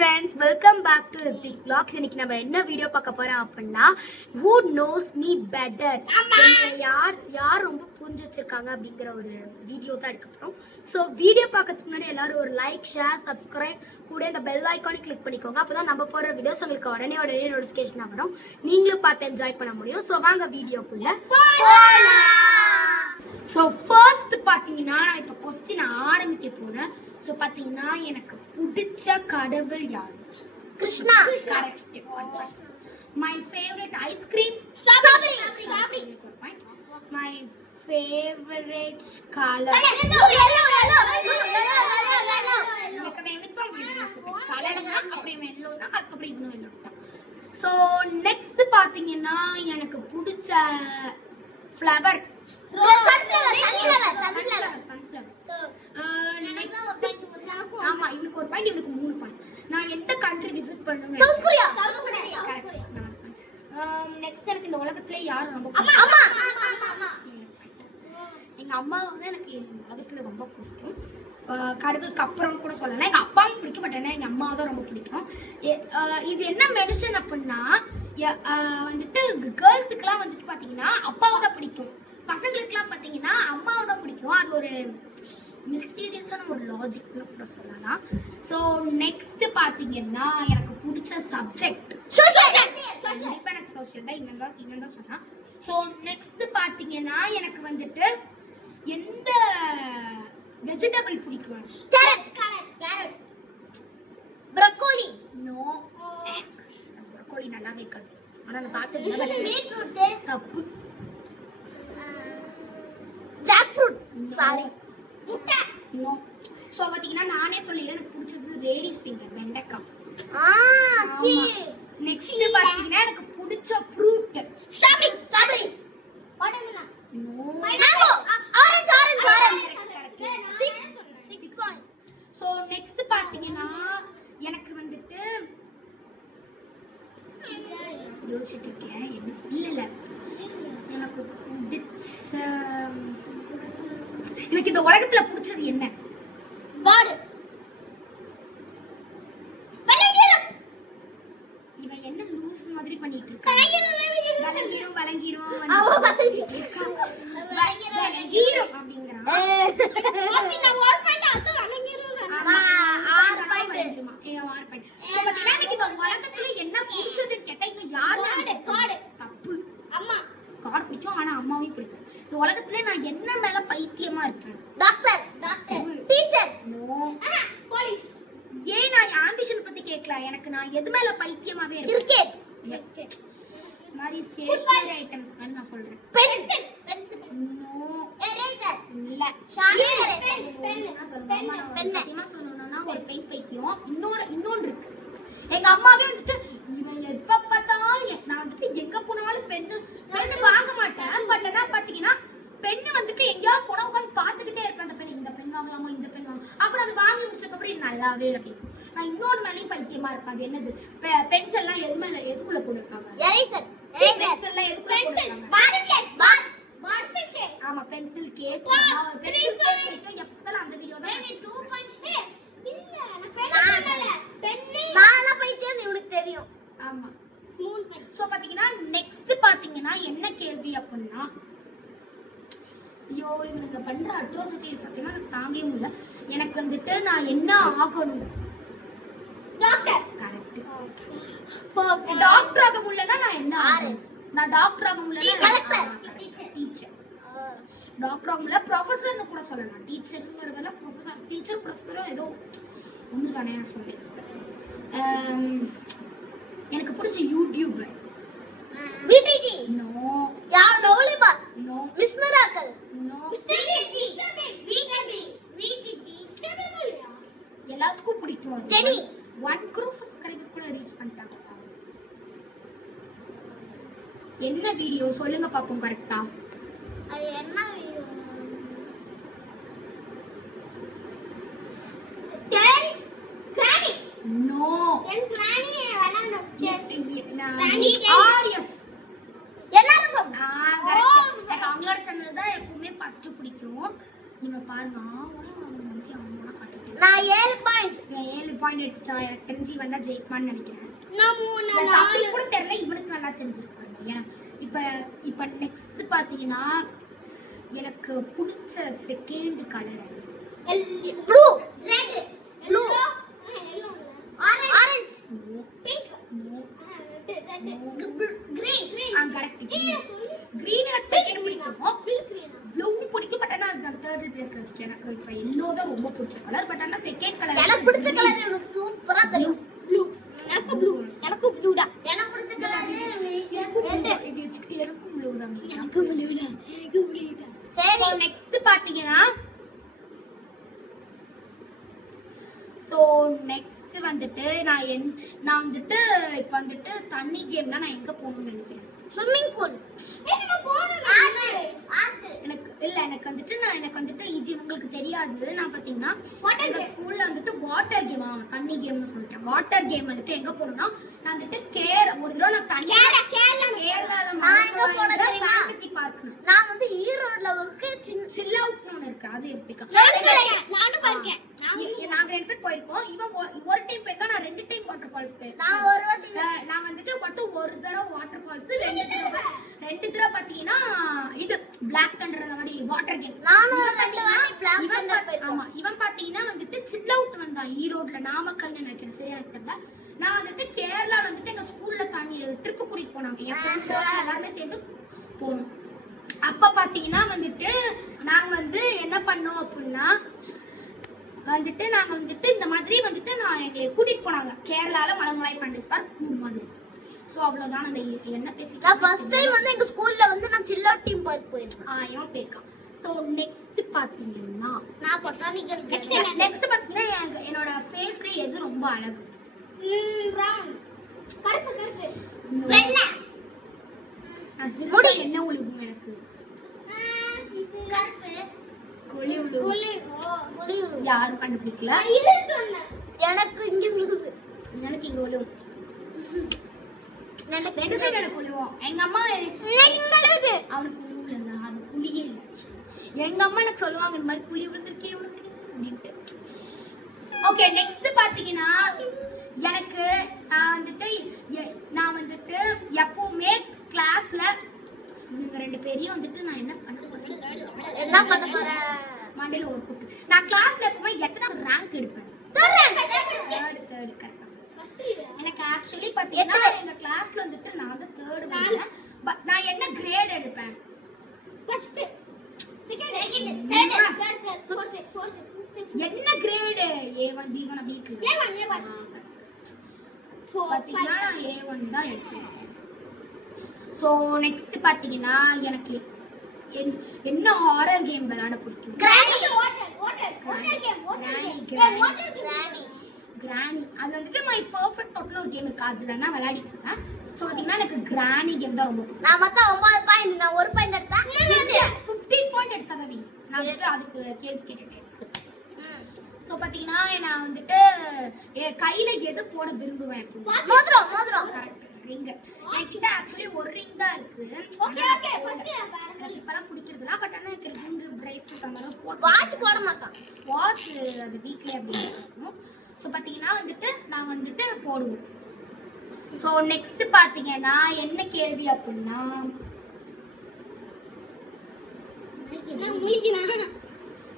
friends, welcome back to Epic Vlogs. இன்னைக்கு நம்ம என்ன வீடியோ பார்க்க போறோம் அப்படின்னா who knows me better. யார் ரொம்ப புரிஞ்சு வச்சிருக்காங்க அப்படிங்கிற ஒரு வீடியோ தான் எடுக்க போறோம். ஸோ வீடியோ பார்க்கறதுக்கு முன்னாடி எல்லாரும் ஒரு லைக், ஷேர், சப்ஸ்கிரைப் கூட இந்த பெல் ஐக்கானை கிளிக் பண்ணிக்கோங்க. அப்பதான் நம்ம போற வீடியோஸ் உங்களுக்கு உடனே நோட்டிஃபிகேஷன் வரும். நீங்களும் பார்த்து என்ஜாய் பண்ண முடியும். ஸோ வாங்க வீடியோக்குள்ள போகலாம். ஸோ ஃபர்ஸ்ட் பார்த்தீங்கன்னா நான் இப்போ கொஸ்டின் ஆரம்பிக்க போறேன். ஸோ பார்த்தீங்கன்னா எனக்கு பிடிச்ச கடவுள் யாரு? Krishna. My favourite ice cream strawberry. My favourite colour so next பார்த்தீங்கன்னா எனக்கு பிடிச்ச ஃப்ளவர் ஆமா, இவனுக்கு ஒரு பாயிண்ட், இவனுக்கு 3 பாயிண்ட். நான் எந்த கண்ட்ரி விசிட் பண்ணுவேன்? South Korea. நெக்ஸ்ட் எனக்கு இந்த உலகத்திலே யார் ரொம்ப எங்க அம்மாவை வந்து எனக்கு இந்த உலகத்துல ரொம்ப பிடிக்கும். கடவுளுக்கு அப்புறம் கூட சொல்லலாம். எங்க அப்பாவும் பிடிக்கும், பட் என்ன எங்க அம்மாவை தான் ரொம்ப பிடிக்கும். இது என்ன மெடிசன் அப்படின்னா வந்துட்டு கேர்ள்ஸுக்குலாம் வந்துட்டு பாத்தீங்கன்னா அப்பாவை தான் பிடிக்கும், பசங்களுக்குலாம் பாத்தீங்கன்னா அம்மாவை தான் பிடிக்கும். அது ஒரு மிஸ்டீரியஸான ஒரு லாஜிக்னு கூட சொல்லலாம். ஸோ நெக்ஸ்ட் பார்த்தீங்கன்னா எனக்கு பிடிச்ச சப்ஜெக்ட் கண்டிப்பாக எனக்கு சோஷியல் தான். இவன் தான் சொன்னான். ஸோ நெக்ஸ்ட் பார்த்தீங்கன்னா எனக்கு வந்துட்டு எந்த வெஜிடபிள் பிடிக்கும்? ப்ரோக்கோலி. நோ, ப்ரோக்கோலி நல்லாவே இருக்காது. ஆனால் நான் சாப்பிட்டு தப்பு. Jack fruit. Sorry. No. So பாத்தீங்கன்னா நானே சொல்லிறேன், எனக்கு பிடிச்சது லேடிஸ் ஃபிங்கர், வெண்டைக்காய். சீ. நெக்ஸ்ட் பாத்தீங்கன்னா எனக்கு பிடிச்ச fruit strawberry. Watermelon. No. Mango. Orange. 6 points. So next பாத்தீங்கன்னா எனக்கு வந்துட்டு யோசிச்சுட்டு இருக்கேன். இல்ல எனக்கு பிடிச்ச, எனக்கு இந்த உலகத்துல பிடிச்சது என்ன? காட். இவன் என்ன லூஸ் மாதிரி பண்ணிட்டு இருக்கான்? வழங்கிரும் அப்படிங்கறான். என்ன பிடிச்சது கேட்டா இவன் யாரு? தப்பு. அம்மா. காட் பிடிக்கும், ஆனா அம்மாவையும் பிடிக்கும். இந்த உலகத்துல நான் என்ன மேல பைத்தியமா இருப்பேன்? டாக்டர். டீச்சர். நோ. போலீஸ். ஏன் நான் ஆம்பிஷன் பத்தி கேட்கல, எனக்கு நான் எது மேல பைத்தியமாவே இருப்பேன்? கிரிக்கெட். மாதிரி ஸ்டேஷனரி ஐட்டம்ஸ் மாதிரி நான் சொல்றேன். பென்சில். நோ. எரேசர். இல்ல. சத்தியமா சொல்லணும்னா ஒரு பெயிண்ட் பைத்தியம். இன்னொன்று இருக்கு. எங்க அம்மாவே வந்துட்டு இவன் எப்ப பார்த்தாலும் நான் வந்துட்டு எங்க போனாலும் பெண்ணு வாங்க மாட்டேன். பட் என்ன பாத்தீங்கன்னா பெண்ணு வந்துட்டு எங்கேயாவது போனா உட்காந்து பாத்துக்கிட்டே இருப்பேன். அந்த பெண், இந்த பெண் வாங்கலாமா, இந்த பெண் வாங்கலாம். அப்புறம் அது வாங்கி முடிச்சதுக்கப்புறம் இது நல்லாவே இல்லை அப்படின்னு நான் இன்னொரு மேலேயும் பைத்தியமா இருப்பேன். அது என்னது? பென்சில் எல்லாம் எதுக்குள்ள போட்டுருப்பாங்க? எரேசர். பென்சில் எல்லாம் எதுக்குள்ள போட்டுருப்பாங்க? ஆமா, பென்சில் கேஸ். பென்சில் கேஸ் பைத்தியம் எப்பதான் அந்த வீடியோ தான். தெரியும். ஆமா. சோ பாத்தீங்கன்னா நெக்ஸ்ட் பாத்தீங்கன்னா என்ன கேள்வி அப்படின்னா, ஐயோ இவனுங்க பண்ற அட்ரோசிட்டி சத்தியமா எனக்கு தாங்கவே முடியல. எனக்கு வந்துட்டு நான் என்ன ஆகணும்? டாக்டர். கரெக்ட். டாக்டர் ஆக முடியலன்னா நான் என்ன ஆகணும்? நான் டாக்டர் ஆக முடியலன்னா டீச்சர். டாக்டர் ஆக முடியல ப்ரொஃபஸர்னு கூட சொல்லலாம். டீச்சருங்கிறதுல ப்ரொஃபஸர், டீச்சர் ப்ரொஃபஸரும் ஏதோ ஒன்று தானே நான் சொல்லிட்டேன். எனக்கு பிடிச்ச யூடியூபர் விடிடி. நோ. டோலி பாஸ். No. Miss miracle. No. Mister விடிடி. எல்லாத்துக்கும் பிடிக்கும். ஜெனி. 1 crore சப்ஸ்கிரைபர்ஸ் கூட ரீச் பண்ணிட்டாங்க. என்ன வீடியோ சொல்லுங்க பாப்போம் கரெக்ட்டா? அது என்ன வீடியோ? கிரானி. நோ. என் கிரானி வேணாம். ஆர்எஃப். எல்லாரும் கரெக்ட். எனக்கு அவங்களோட சேனல் தான் எப்பவுமே ஃபர்ஸ்ட் பிடிக்கும். இவன் பாருங்க அவன் காட்டுட்டு நான் 7 பாயிண்ட். இவன் 7 பாயிண்ட் எடுத்துட்டான். எனக்கு தெரிஞ்சு இவன் தான் ஜெயிப்பான்னு நினைக்கிறேன். நான் 3 எனக்கு அப்படி கூட தெரியல, இவனுக்கு நல்லா தெரிஞ்சிருப்பாங்க. ஏன்னா இப்ப நெக்ஸ்ட் பாத்தீங்கன்னா எனக்கு பிடிச்ச second colour blue, red, blue, orange, pink, green. Correct. Green எனக்கு செகண்ட் பிடிக்கும், ப்ளூவும் பிடிக்கும். பட் ஆனா அது தேர்ட் பிளேஸ்ல வச்சிட்டேன். எனக்கு இப்ப எல்லோ தான் ரொம்ப பிடிச்ச கலர். பட் ஆனா செகண்ட் கலர் எனக்கு பிடிச்ச கலர் எனக்கு சூப்பரா தெரியும். ப்ளூ. எனக்கு ப்ளூ. எனக்கு ப்ளூ தான். எனக்கு பிடிச்ச கலர் ரெட். இப்படி வச்சுக்கிட்டு எனக்கும் ப்ளூ தான். எனக்கு ப்ளூ தான். எனக்கு ப்ளூ தான். சரி, நெக்ஸ்ட் பாத்தீங்கன்னா நெக்ஸ்ட் வந்துட்டு நான் வந்துட்டு இப்ப வந்துட்டு தண்ணி கேம்னா நான் எங்க போகணும்னு நினைக்கிறேன். Swimming pool. என்ன போணும்? எனக்கு வந்துட்டு இது உங்களுக்கு தெரியாது. நான் பாத்தீங்கன்னா எங்க ஸ்கூல்ல வந்துட்டு வாட்டர் கேம், தண்ணி கேம்னு சொல்லிட்டேன். வாட்டர் கேம் வந்துட்டு எங்க போகணும்னா நான் வந்துட்டு ஒரு தடவை நான் கேரளால ஃபேண்டசி பார்க். நான் வந்து ஈரோட்ல ஒரு சில் அவுட்னு ஒன்னு இருக்கு. அது எப்படி நானும் போயிருக்கேன். நாங்க 2 பேர் போயிருக்கோம். இவன் ஒரு டைம் போயிருக்கா, நான் 2 டைம் வாட்டர் ஃபால்ஸ் போயிருக்கேன். நான் ஒரு வாட்டி நான் வந்துட்டு மட்டும் ஒரு தடவை வாட்டர் ஃபால்ஸ், 2 தடவை பாத்தீங்கன்னா இது பிளாக் தண்டர் அந்த மாதிரி வாட்டர் கேம்ஸ். நானும் 2 வாட்டி பிளாக் தண்டர் போயிருக்கேன். ஆமா, இவன் பாத்தீங்கன்னா வந்துட்டு சில் அவுட் வந்தான் ஈரோட்ல, நாமக்கல்னு நினைக்கிறேன், சரியா எனக்கு தெரியல. நான் வந்துட்டு கேரளால வந்துட்டு எங்க ஸ்கூல்ல ட்ரிப் கூட்டிட்டு போனாங்க. என் ஃப்ரெண்ட்ஸ் எல்லாரும் சேர்ந்து போனோம். அப்ப பாத்தீங்கன்னா வந்துட்டு நாங்க வந்து என்ன பண்ணோம் அப்படின்னா வந்துட்டு நாங்க வந்துட்டு இந்த மாதிரி வந்துட்டு எங்களை கூட்டிட்டு போனாங்க கேரளால மலமலை ஃபேண்டசி பார்க் டூர் மாதிரி. சோ அவ்வளவுதான். நம்ம என்ன பேசிட்டோம். நான் ஃபர்ஸ்ட் டைம் வந்து எங்க ஸ்கூல்ல வந்து நான் சில் அவுட் டீம் பார்க் போயிருக்கேன். இவன் போயிருக்கான். சோ நெக்ஸ்ட் பாத்தீங்கன்னா நான் பொட்டானிக்கல் நெக்ஸ்ட் பாத்தீங்கன்னா என்னோட ஃபேவரட் எது ரொம்ப அழகு? பிரவுன். கருப்பு. வெள்ளை. முடி என்ன உழுகும் எனக்கு? கருப்பு. குழி உழுகும். யாரும் கண்டுபிடிக்கல. இது சொன்னேன். எனக்கு இங்க விழுகுது. எனக்கு இங்க உழுவும். எனக்கு 2 சைடு எனக்கு உழுவும். எங்க அம்மா இங்க விழுகுது. அவனுக்கு உழுவுலங்க, அது குழியே இல்ல. எங்க அம்மா எனக்கு சொல்லுவாங்க இந்த மாதிரி குழி விழுந்திருக்கே உனக்கு அப்படின்ட்டு. ஓகே, நெக்ஸ்ட் பாத்தீங்கன்னா எனக்கு நான் வந்துட்டு எப்பவுமே கிளாஸ்ல இவங்க 2 பேரையும் வந்துட்டு நான் என்ன பண்ண போறேன் மண்டையில ஒரு குட்டு. நான் கிளாஸ்ல எப்பவுமே எத்தனை ரேங்க் எடுப்பேன்? Third correct. எனக்கு ஆக்சுவலி பாத்தீங்கன்னா எங்க கிளாஸ்ல வந்துட்டு நான் தான் தேர்ட் வந்தேன். பட் நான் என்ன கிரேட் எடுப்பேன்? First, second, third, fourth. என்ன கிரேட்? A1 B1 அப்படி இருக்கு. A1 பாத்தீங்கன்னா நான் A1 தான் எடுப்பேன். சோ நெக்ஸ்ட் பாத்தீங்கன்னா எனக்கு என்ன ஹாரர் கேம் விளையாட பிடிக்கும்? கிரானி. Water game. கிரானி. அது வந்துட்டு மை பெர்ஃபெக்ட் டோட்டல் ஒரு கேம் இருக்கு, அதுல நான் விளையாடிட்டு இருக்கேன். சோ பாத்தீங்கன்னா எனக்கு கிரானி கேம் தான் ரொம்ப பிடிக்கும். நான் மொத்தம் 9 பாயிண்ட், நான் 1 பாயிண்ட் எடுத்தா 15 பாயிண்ட் எடுத்ததவி. நான் வந்துட்டு அதுக்கு கேள்வி கேட்டுட்டேன். சோ பாத்தீங்கன்னா நான் வந்துட்டு கையில எது போட விரும்புவேன்? மோதிரம். கரெக்ட். ரிங். என்கிட்ட ஆக்சுவலி ஒரு ரிங் தான் இருக்கு. ஓகே ஃபர்ஸ்ட் இப்பலாம் பிடிக்கிறதுனா. பட் ஆனா எனக்கு ரிங் பிரேஸ்லெட் அந்த மாதிரி வாட்ச் போட மாட்டான். வாட்ச் அது வீக்லி அப்படி இருக்கும். சோ பாத்தீங்கன்னா வந்துட்டு நான் வந்துட்டு போடுவோம். சோ நெக்ஸ்ட் பாத்தீங்கன்னா என்ன கேள்வி அப்படின்னா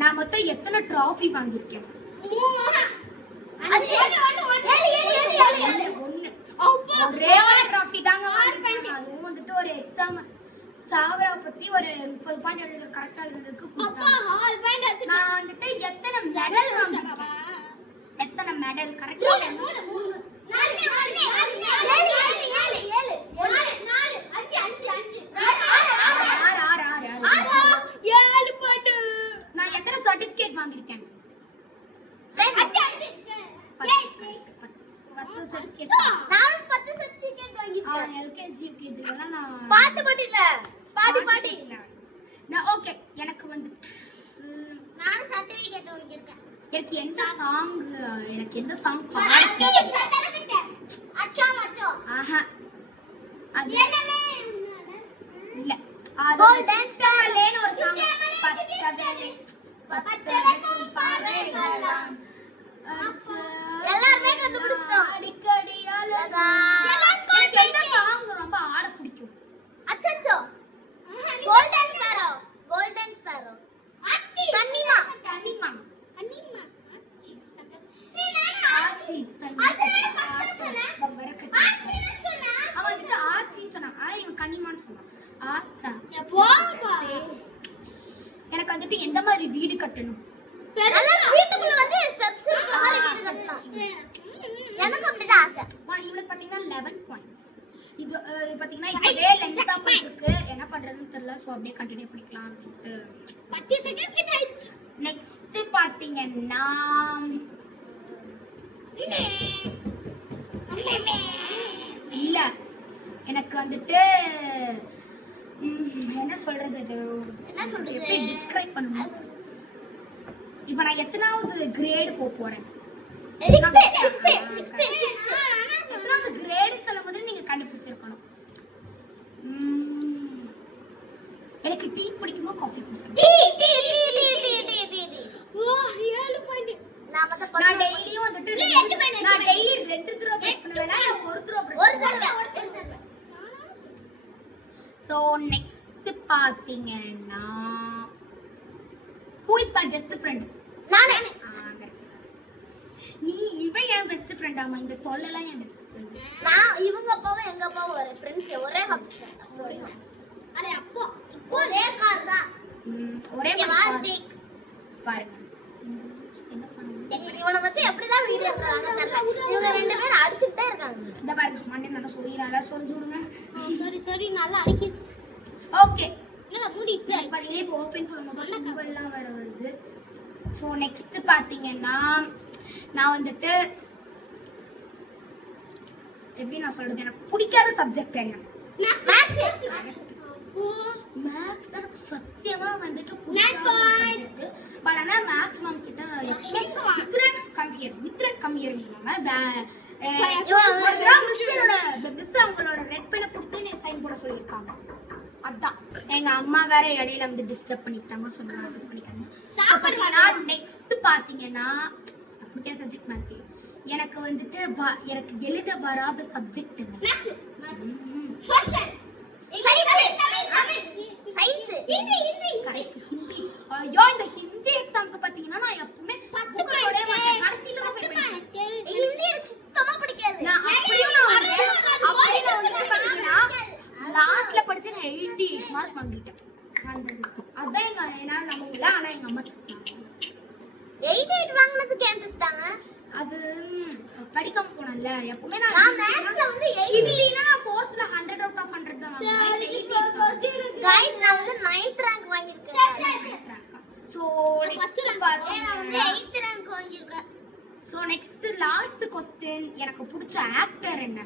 நான் மொத்தம் எத்தனை டிராஃபி வாங்கியிருக்கேன்? 1. ஒரே ஒரு டிராஃபி தாங்க வாங்கிருக்கேன். அதுவும் வந்துட்டு ஒரு எக்ஸாம் சாவரா பத்தி ஒரு 30 பாயிண்ட் எழுதுறது கரெக்டா எழுதுறதுக்கு கொடுத்தாங்க. நான் வந்துட்டு எத்தனை மெடல் வாங்கிருக்கேன்? எத்தனை மெடல் கரெக்டா? 7 நான் எத்தனை சர்டிபிகேட் வாங்கிருக்கேன்? 10 சர்டிபிகேட். நான் 10 சர்டிபிகேட் வாங்கிட்டேன். LKG UKG எல்லாம் நான் பாட்டி இல்ல. நான் ஓகே எனக்கு வந்து நான் சர்டிபிகேட் வாங்கிட்டேன். எனக்கு எந்த சாங் பாடுச்சு? ஆஹா அது இல்ல. அது டான்ஸ் பண்ணலேன்னு ஒரு சாங் கட்டணும். அதான் வீட்டுக்குள்ள வந்து ஸ்டெப்ஸ் இருக்கிற மாதிரி வீடு கட்டணும். எனக்கு அப்படிதான் ஆசை. இவளுக்கு பாத்தீங்கன்னா 11 பாயிண்ட்ஸ். இது பாத்தீங்கன்னா இப்பவே லென்த்தா போயிருக்கு. என்ன பண்றதுன்னு தெரியல. சோ அப்படியே கண்டினியூ பண்ணிக்கலாம் அப்படிட்டு 10 செகண்ட் கிட்ட ஆயிடுச்சு. நெக்ஸ்ட் பாத்தீங்கன்னா இல்ல எனக்கு வந்துட்டு என்ன சொல்றது, இது என்ன சொல்றது, எப்படி டிஸ்கிரைப் பண்ணணும். இப்போ நான் எத்தனாவது கிரேட் போறேன்? 6th எத்தனாவது கிரேட் சொல்லும்போது நீங்க கண்டுபிடிச்சிருக்கணும். எனக்கு டீ பிடிக்குமா காஃபி பிடிக்குமா? ஓ 7 பாயிண்ட். நான் டெய்லியும் வந்துட்டு நான் டெய்லி 2 தடவை பிரஸ் பண்ணுவேனா இல்ல ஒரு தடவை ஒரு தடவை. சோ நெக்ஸ்ட் பாத்தீங்கன்னா who is my best friend? நானே. நீ இவ என் பெஸ்ட் ஃப்ரெண்ட் ஆமா, இந்த தொல்லலாம் என் பெஸ்ட் ஃப்ரெண்ட். நான் இவங்க அப்பாவும் எங்க அப்பாவும் ஒரே ஃப்ரெண்ட்ஸ், ஒரே ஹாபிஸ். அரே அப்போ இப்போ ஒரே கார் தான். ஒரே வார்த்திக் பாருங்க என்ன பண்ணுங்க. இவனை வச்சு எப்படிதான் வீடியோ எடுக்கறாங்க தெரியல. இவங்க ரெண்டு பேரும் அடிச்சிட்டே இருக்காங்க. இந்த பாருங்க மண்ணே நல்லா சொல்லிரால சொல்லி விடுங்க. சரி நல்லா அடிக்குது. ஓகே என்ன மூடி இப்படி பாத்தீங்கன்னா இப்போ ஓபன் சொல்லும்போது கவல்லாம் வர வருது. சோ நெக்ஸ்ட் பாத்தீங்கன்னா நான் வந்துட்டு எப்படி நான் சொல்றது, எனக்கு பிடிக்காத சப்ஜெக்ட் என்ன? மேத்ஸ் தான் எனக்கு சத்தியமா வந்துட்டு பிடிக்காத. பட் ஆனா மேத்ஸ் மேம் கிட்ட மித்ரன் கம்மியர்னாங்க. மிஸ் அவங்களோட ரெட் பெனை கொடுத்து நீ சைன் போட சொல்லியிருக்காங்க. அதான் எங்க அம்மா வேற இடையில வந்து டிஸ்டர்ப் பண்ணிட்டாங்க. பண்ணிட்டாங்க. நெக்ஸ்ட் பாத்தீங்கன்னா பிடிக்காத சப்ஜெக்ட் மேத்ஸ். எனக்கு வந்துட்டு எனக்கு எழுத வராத சப்ஜெக்ட் ஐயோ இந்த ஹிந்தி எக்ஸாம்க்கு பாத்தீங்கன்னா நான் எப்பவுமே புக்கோட மாட்டேன். கடைசில தான் போய் படிப்பேன். ஹிந்தி எனக்கு சுத்தமா பிடிக்காது. நான் அப்படியே வந்து பாத்தீங்கன்னா லாஸ்ட்ல படிச்சு நான் 88 மார்க் வாங்கிட்டேன். அதான் என்னால நம்ப முடியல. ஆனா எங்க அம்மா திட்டினாங்க. 88 வாங்குனதுக்கு ஏன் திட்டாங்க? அது படிக்காம போனேன்ல. எப்பவுமே நான் மேத்ஸ்ல வந்து 80 நான் 4th 100 out of 100 தான் வாங்குவேன். गाइस நான் வந்து 9th ரேங்க் வாங்கியிருக்கேன். சோ ஃபர்ஸ்ட் ரேங்க் நான் வந்து 8th ரேங்க் வாங்கியிருக்கேன். சோ நெக்ஸ்ட் லாஸ்ட் क्वेश्चन, எனக்கு பிடிச்ச ஆக்டர் என்ன?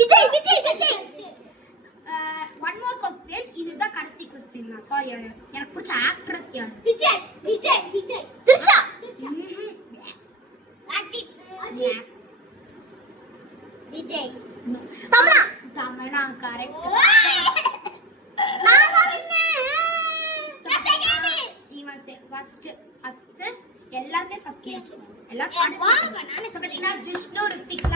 விஜய். ஒன் மோர் क्वेश्चन, இதுதான் கடைசி क्वेश्चन. நான் சாரி, எனக்கு பிடிச்ச ஆக்ட்ரஸ் யார்? விஜய். த்ரிஷா. விஜய். தமிழா கரெக்ட். நான் வின்னர். இவன் ஃபர்ஸ்ட் எல்லாரும் ஃபர்ஸ்ட் எல்லாரும் பாத்தீங்கன்னா ஜிஷ்ணு ரித்திக்